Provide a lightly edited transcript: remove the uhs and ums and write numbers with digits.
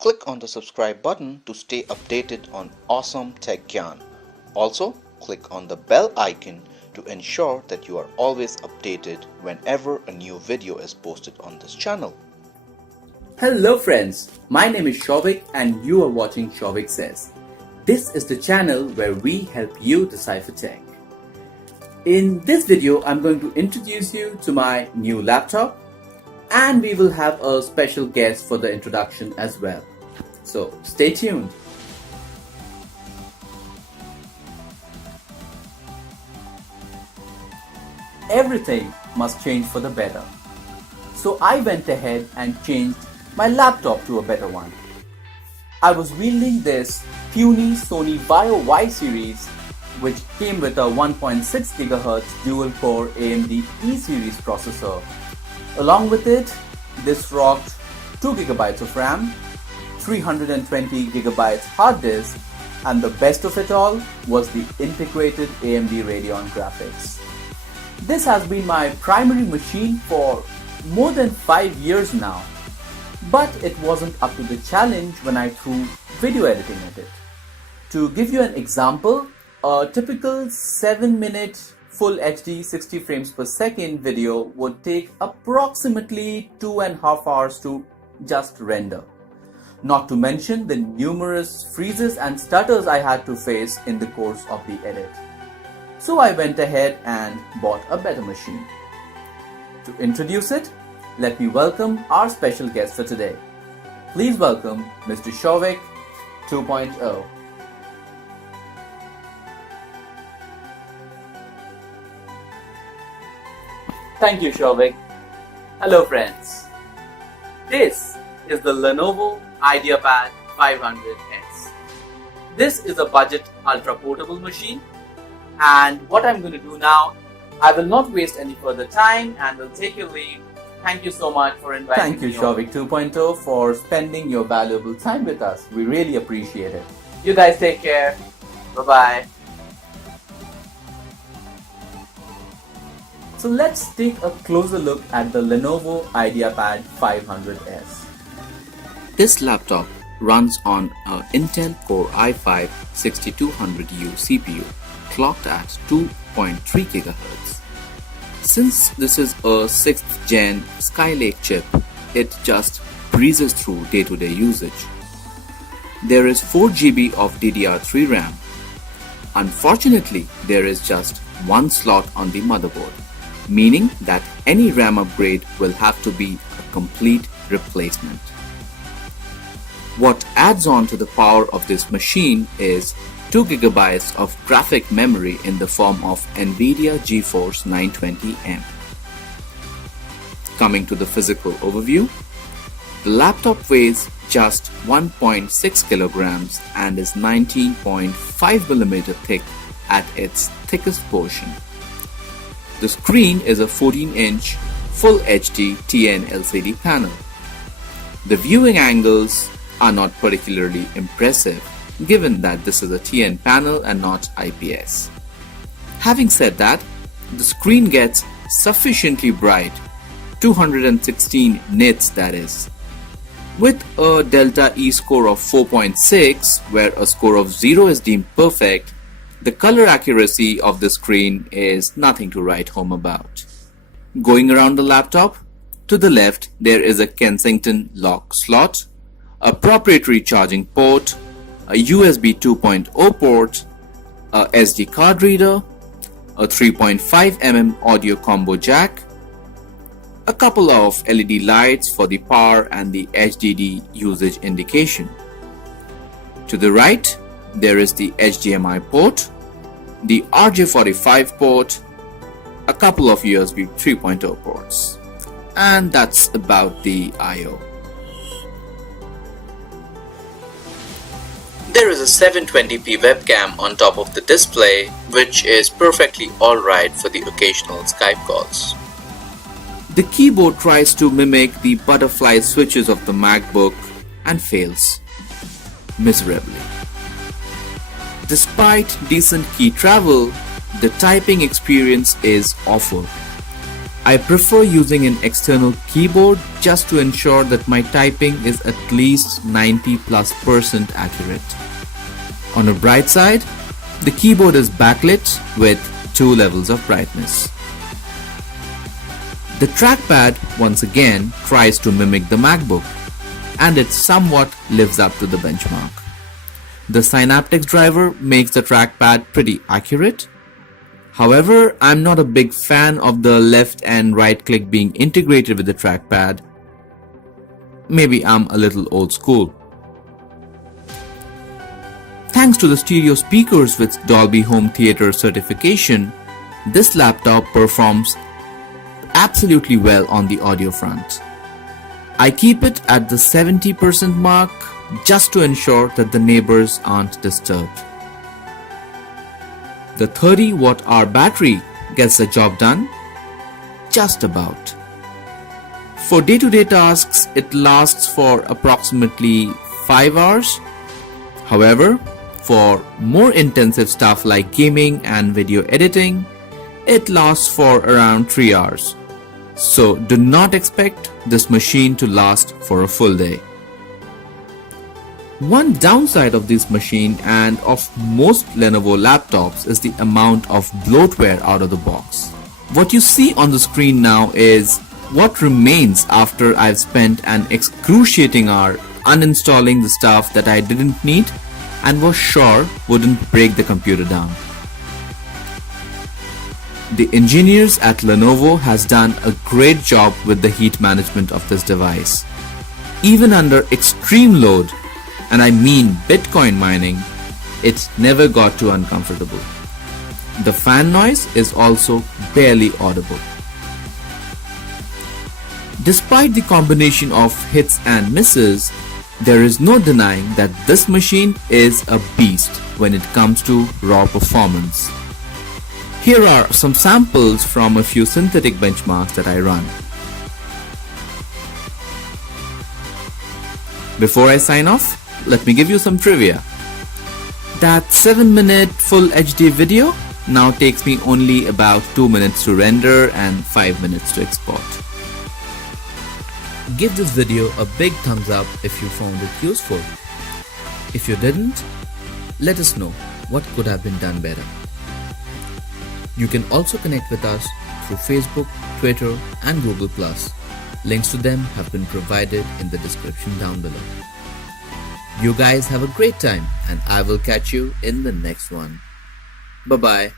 Click on the subscribe button to stay updated on awesome tech gyan. Also, click on the bell icon to ensure that you are always updated whenever a new video is posted on this channel. Hello friends, my name is Souvik and you are watching Souvik Says. This is the channel where we help you decipher tech. In this video, I'm going to introduce you to my new laptop and we will have a special guest for the introduction as well. So stay tuned. Everything must change for the better. So I went ahead and changed my laptop to a better one. I was wielding this puny Sony Vaio Y series which came with a 1.6 GHz dual-core AMD E-series processor. Along with it, this rocked 2 GB of RAM, 320 GB hard disk, and the best of it all was the integrated AMD Radeon graphics. This has been my primary machine for more than 5 years now, but it wasn't up to the challenge when I threw video editing at it. To give you an example, a typical 7-minute full HD 60 frames per second video would take approximately 2.5 hours to just render. Not to mention the numerous freezes and stutters I had to face in the course of the edit. So I went ahead and bought a better machine. To introduce it, let me welcome our special guest for today. Please welcome Mr. Souvik 2.0. Thank you, Souvik. Hello friends. This is the Lenovo Ideapad 500S. This is a budget ultra portable machine, and what I'm going to do now, I will not waste any further time and will take your leave. Thank you so much for inviting me. Thank you, Souvik 2.0, for spending your valuable time with us. We really appreciate it. You guys take care. Bye-bye. So let's take a closer look at the Lenovo Ideapad 500S. This laptop runs on an Intel Core i5-6200U CPU clocked at 2.3 GHz. Since this is a 6th gen Skylake chip, it just breezes through day-to-day usage. There is 4 GB of DDR3 RAM. Unfortunately, there is just one slot on the motherboard, meaning that any RAM upgrade will have to be a complete replacement. What adds on to the power of this machine is 2 GB of graphic memory in the form of Nvidia GeForce 920M. Coming to the physical overview, the laptop weighs just 1.6 kilograms and is 19.5 mm thick at its thickest portion. The screen is a 14-inch Full HD TN LCD panel. The viewing angles are not particularly impressive, given that this is a TN panel and not IPS. Having said that, the screen gets sufficiently bright, 216 nits that is. With a Delta E score of 4.6, where a score of 0 is deemed perfect, the color accuracy of the screen is nothing to write home about. Going around the laptop, to the left there is a Kensington lock slot, a proprietary charging port, a USB 2.0 port, a SD card reader, a 3.5 mm audio combo jack, a couple of LED lights for the power and the HDD usage indication. To the right, there is the HDMI port, the RJ45 port, a couple of USB 3.0 ports, and that's about the I/O. There is a 720p webcam on top of the display, which is perfectly alright for the occasional Skype calls. The keyboard tries to mimic the butterfly switches of the MacBook and fails miserably. Despite decent key travel, the typing experience is awful. I prefer using an external keyboard just to ensure that my typing is at least 90+% accurate. On a bright side, the keyboard is backlit with 2 levels of brightness. The trackpad once again tries to mimic the MacBook, and it somewhat lives up to the benchmark. The Synaptics driver makes the trackpad pretty accurate. However, I'm not a big fan of the left and right click being integrated with the trackpad. Maybe I'm a little old school. Thanks to the stereo speakers with Dolby Home Theater certification, this laptop performs absolutely well on the audio front. I keep it at the 70% mark just to ensure that the neighbors aren't disturbed. The 30-watt-hour battery gets the job done just about. For day-to-day tasks, it lasts for approximately 5 hours. However, for more intensive stuff like gaming and video editing, it lasts for around 3 hours. So do not expect this machine to last for a full day. One downside of this machine and of most Lenovo laptops is the amount of bloatware out of the box. What you see on the screen now is what remains after I've spent an excruciating hour uninstalling the stuff that I didn't need and was sure wouldn't break the computer down. The engineers at Lenovo has done a great job with the heat management of this device. Even under extreme load, and I mean Bitcoin mining, it never got too uncomfortable. The fan noise is also barely audible. Despite the combination of hits and misses, there is no denying that this machine is a beast when it comes to raw performance. Here are some samples from a few synthetic benchmarks that I run. Before I sign off, let me give you some trivia. That 7-minute full HD video now takes me only about 2 minutes to render and 5 minutes to export. Give this video a big thumbs up if you found it useful. If you didn't, let us know what could have been done better. You can also connect with us through Facebook, Twitter and Google+. Links to them have been provided in the description down below. You guys have a great time and I will catch you in the next one. Bye bye.